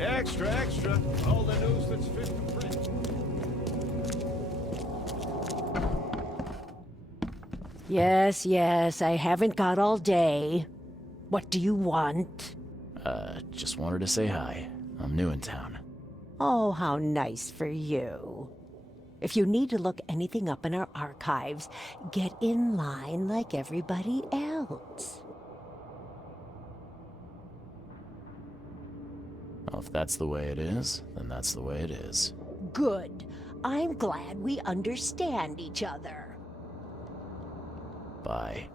Extra, extra. All the news that's fit to print. Yes, yes, I haven't got all day. What do you want? Just wanted to say hi. I'm new in town. Oh, how nice for you. If you need to look anything up in our archives, get in line like everybody else. Well, if that's the way it is, then that's the way it is. Good. I'm glad we understand each other. Bye.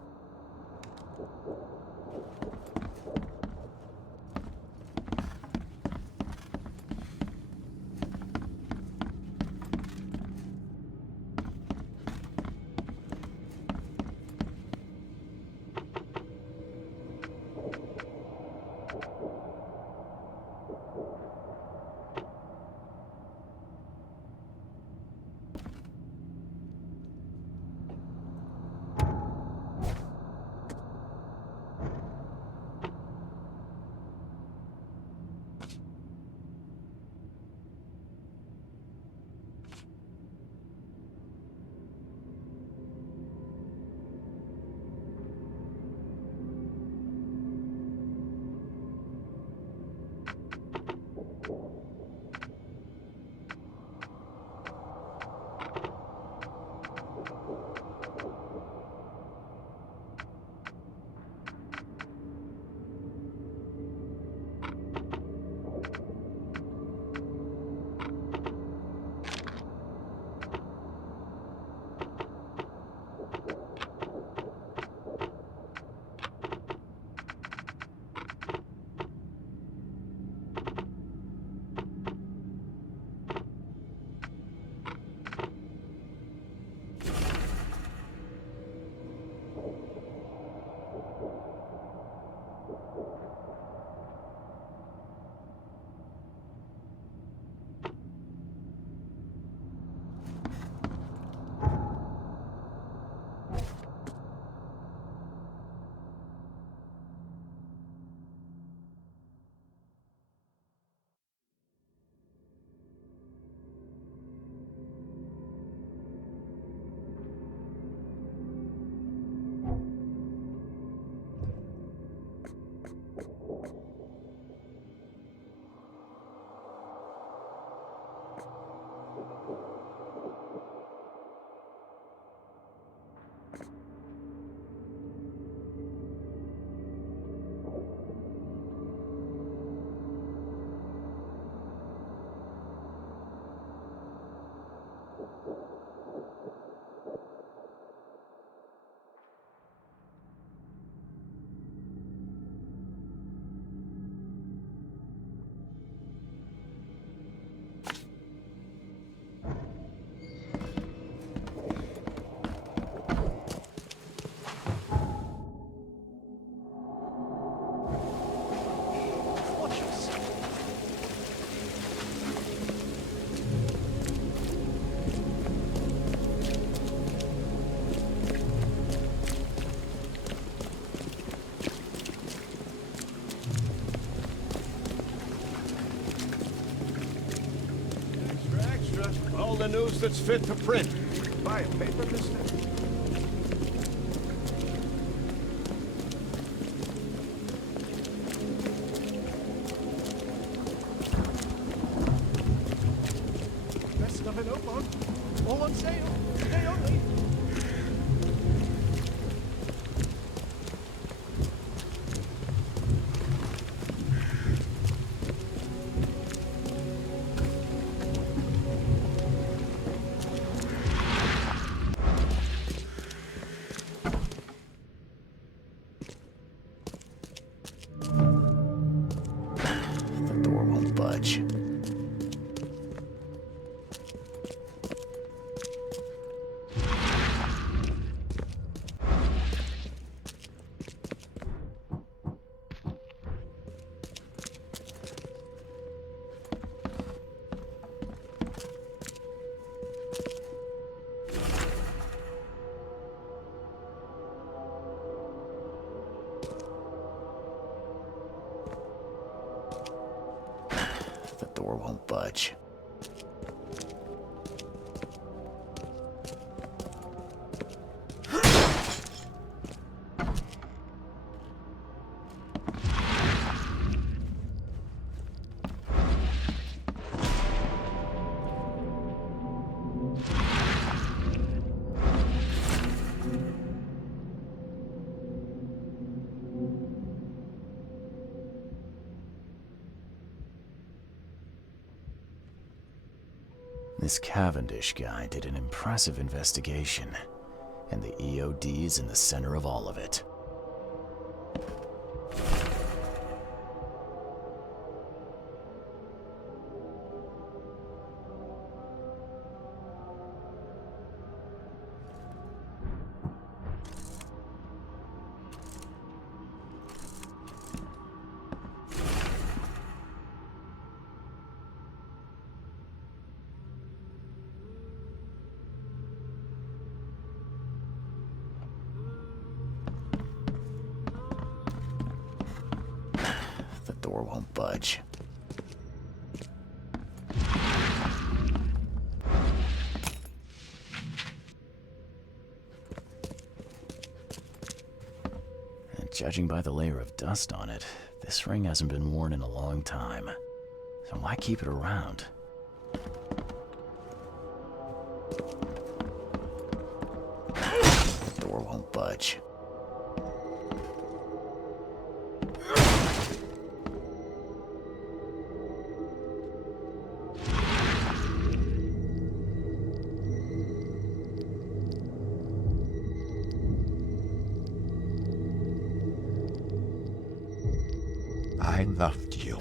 Watch us. Extra, extra. All the news that's fit to print. Buy a paper, mister? Best of an open. All on sale. Today only. The door won't budge. The door won't budge. This Cavendish guy did an impressive investigation, and the EOD is in the center of all of it. The door won't budge. And judging by the layer of dust on it, this ring hasn't been worn in a long time. So why keep it around? The door won't budge. I loved you.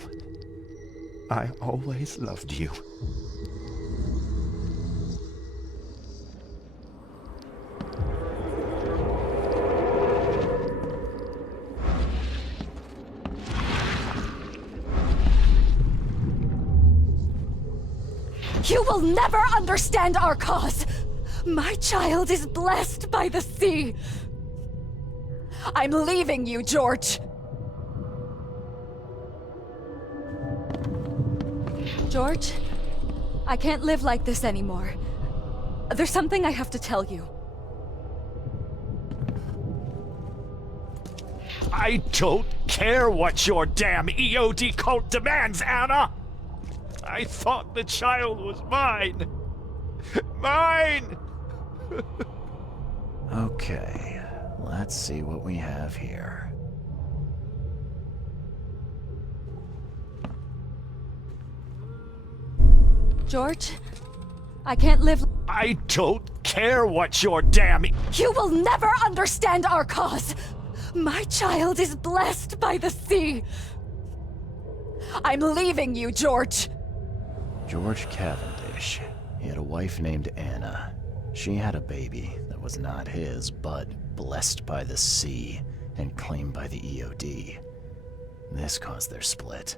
I always loved you. You will never understand our cause! My child is blessed by the sea! I'm leaving you, George! George? I can't live like this anymore. There's something I have to tell you. I don't care what your damn EOD cult demands, Anna! I thought the child was mine! Mine! Okay, let's see what we have here. George? I can't live... I don't care what your damn... You will never understand our cause! My child is blessed by the sea! I'm leaving you, George! George Cavendish. He had a wife named Anna. She had a baby that was not his, but blessed by the sea and claimed by the EOD. This caused their split.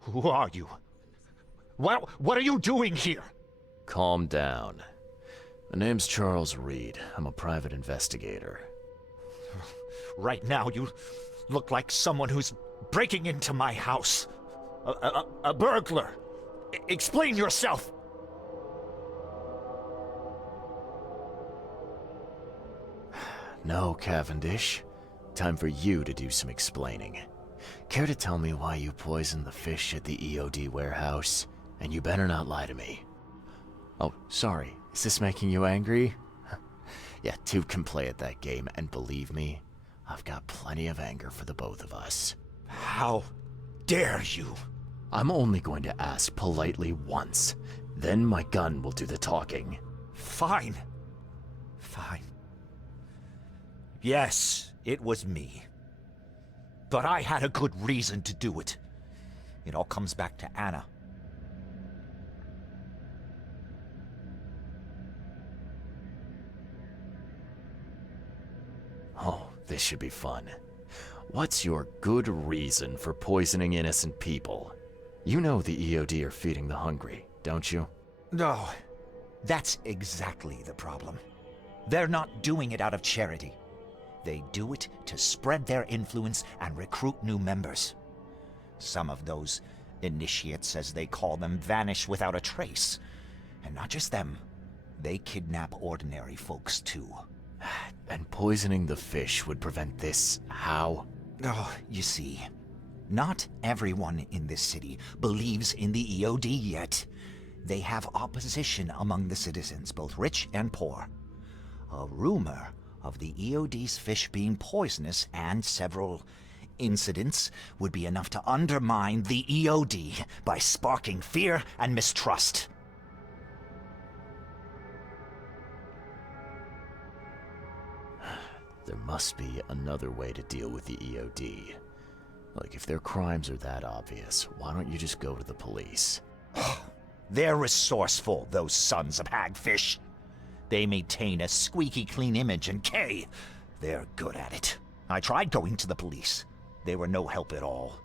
Who are you? What are you doing here? Calm down. My name's Charles Reed. I'm a private investigator. Right now, you look like someone who's breaking into my house. A burglar. Explain yourself. No, Cavendish. Time for you to do some explaining. Care to tell me why you poisoned the fish at the EOD warehouse? And you better not lie to me. Oh, sorry. Is this making you angry? Yeah, two can play at that game, and believe me, I've got plenty of anger for the both of us. How dare you? I'm only going to ask politely once. Then my gun will do the talking. Fine. Fine. Yes, it was me. But I had a good reason to do it. It all comes back to Anna. Oh, this should be fun. What's your good reason for poisoning innocent people? You know the EOD are feeding the hungry, don't you? No, that's exactly the problem. They're not doing it out of charity. They do it to spread their influence and recruit new members. Some of those initiates, as they call them, vanish without a trace. And not just them, they kidnap ordinary folks too. And poisoning the fish would prevent this how? Oh, you see, not everyone in this city believes in the EOD yet. They have opposition among the citizens, both rich and poor. A rumor of the EOD's fish being poisonous and several incidents would be enough to undermine the EOD by sparking fear and mistrust. There must be another way to deal with the EOD. Like, if their crimes are that obvious, why don't you just go to the police? They're resourceful, those sons of hagfish. They maintain a squeaky clean image, and they're good at it. I tried going to the police. They were no help at all.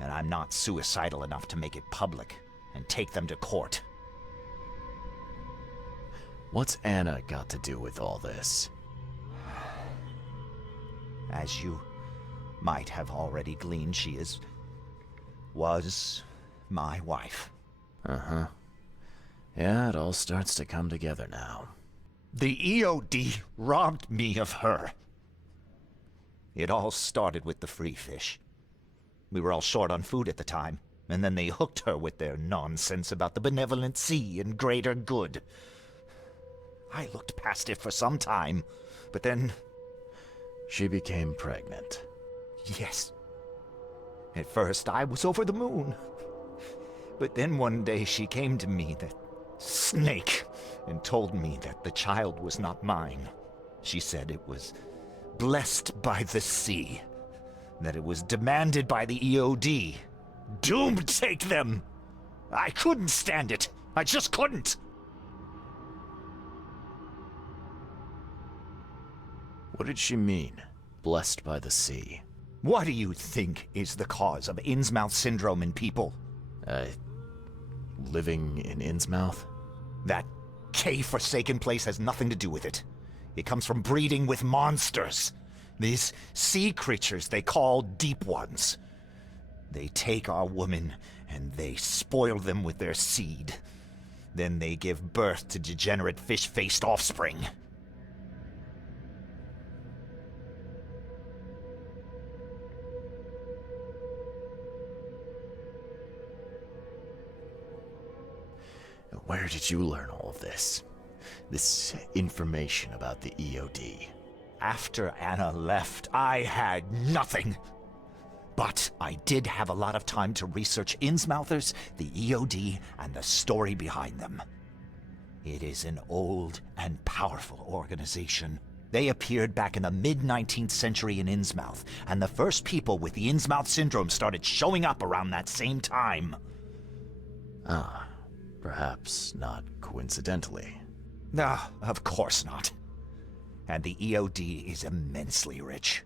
And I'm not suicidal enough to make it public and take them to court. What's Anna got to do with all this? As you might have already gleaned, she was my wife. Uh-huh. Yeah, it all starts to come together now. The EOD robbed me of her. It all started with the free fish. We were all short on food at the time. and then they hooked her with their nonsense about the benevolent sea and greater good. I looked past it for some time, but then... She became pregnant. Yes. At first, I was over the moon. But then one day she came to me, that snake, and told me that the child was not mine. She said it was blessed by the sea, that it was demanded by the EOD. Doomed take them! I couldn't stand it. I just couldn't. What did she mean, blessed by the sea? What do you think is the cause of Innsmouth syndrome in people? Living in Innsmouth? That K-forsaken place has nothing to do with it. It comes from breeding with monsters. These sea creatures they call Deep Ones. They take our women and they spoil them with their seed. Then they give birth to degenerate fish-faced offspring. Where did you learn all of this? This information about the EOD? After Anna left, I had nothing. But I did have a lot of time to research Innsmouthers, the EOD, and the story behind them. It is an old and powerful organization. They appeared back in the mid-19th century in Innsmouth, and the first people with the Innsmouth syndrome started showing up around that same time. Ah, perhaps not coincidentally. Ah, of course not. And the EOD is immensely rich.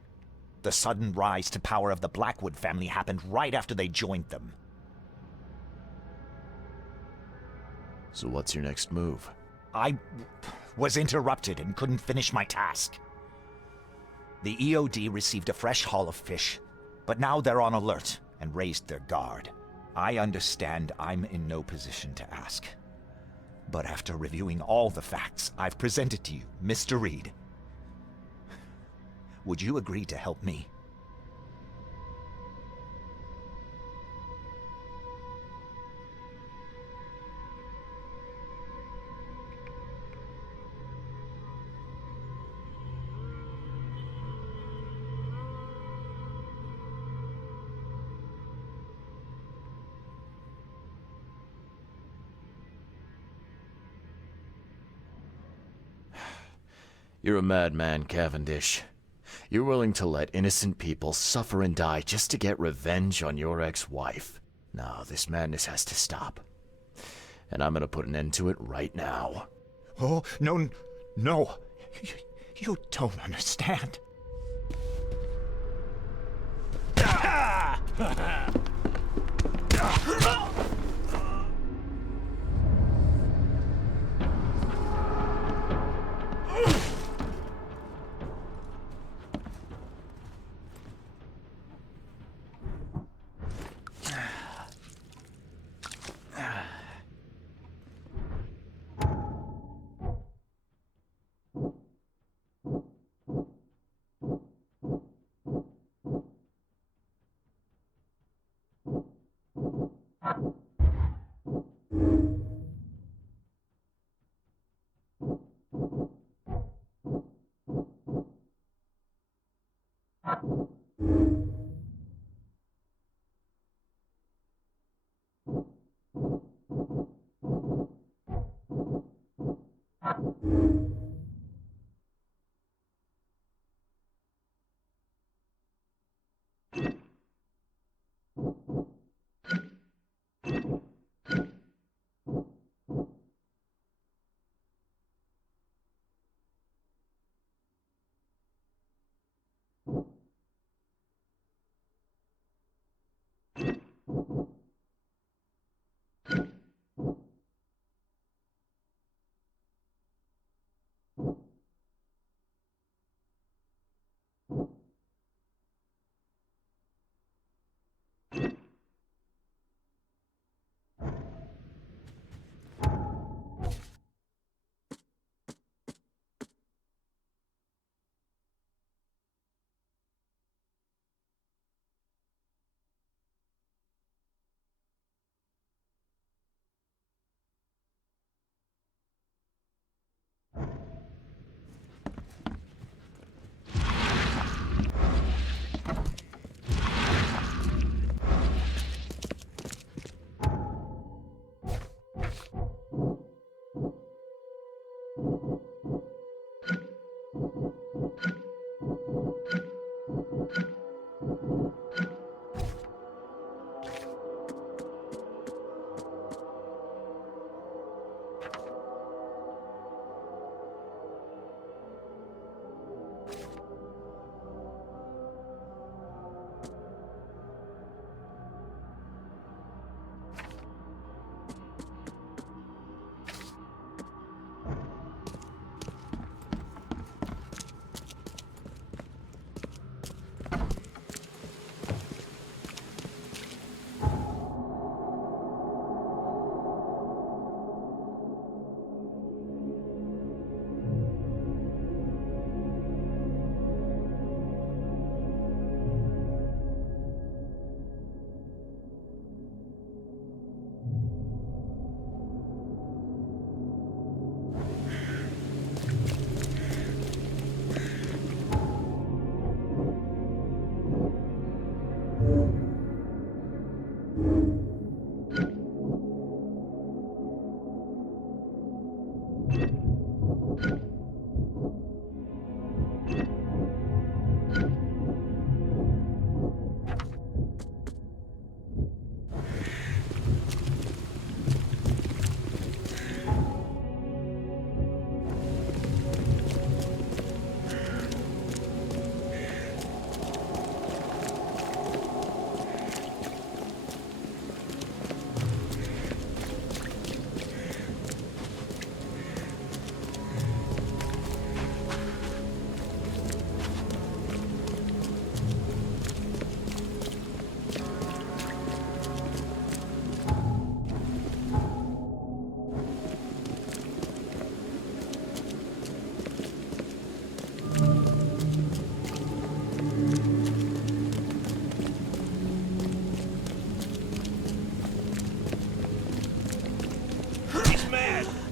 The sudden rise to power of the Blackwood family happened right after they joined them. So what's your next move? I was interrupted and couldn't finish my task. The EOD received a fresh haul of fish, but now they're on alert and raised their guard. I understand I'm in no position to ask. But after reviewing all the facts I've presented to you, Mr. Reed, would you agree to help me? You're a madman, Cavendish. You're willing to let innocent people suffer and die just to get revenge on your ex-wife. No, this madness has to stop. And I'm gonna put an end to it right now. Oh, no, no. You don't understand.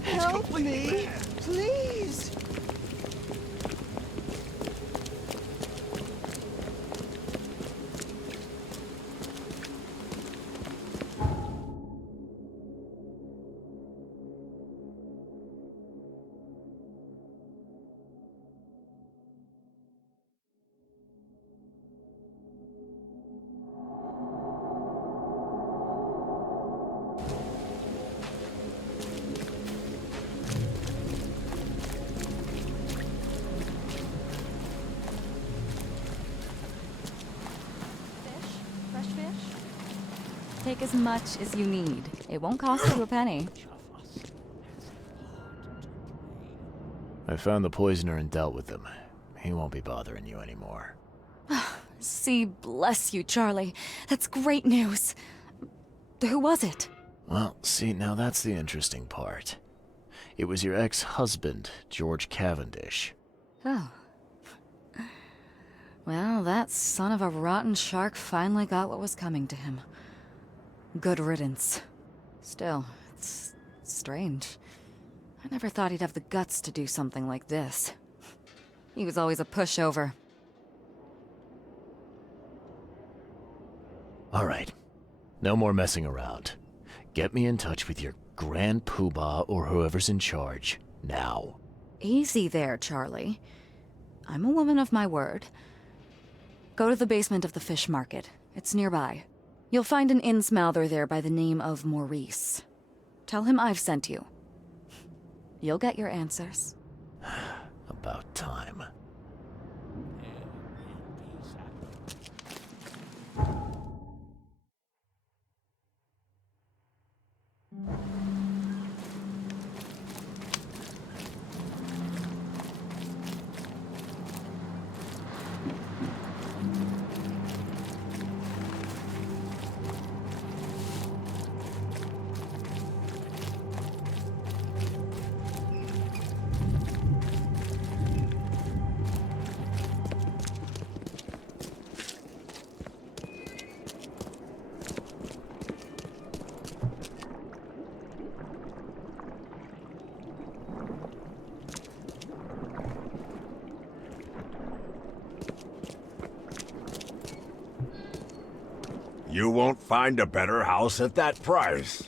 Help me, please. Fresh fish? Take as much as you need. It won't cost you a penny. I found the poisoner and dealt with him. He won't be bothering you anymore. See, bless you, Charlie. That's great news. Who was it? Well, see, now that's the interesting part. It was your ex-husband, George Cavendish. Oh. Well, that son of a rotten shark finally got what was coming to him. Good riddance. Still, it's strange. I never thought he'd have the guts to do something like this. He was always a pushover. All right. No more messing around. Get me in touch with your Grand Poobah or whoever's in charge, now. Easy there, Charlie. I'm a woman of my word. Go to the basement of the fish market. It's nearby. You'll find an innsmouther there by the name of Maurice. Tell him I've sent you. You'll get your answers. About time. You won't find a better house at that price.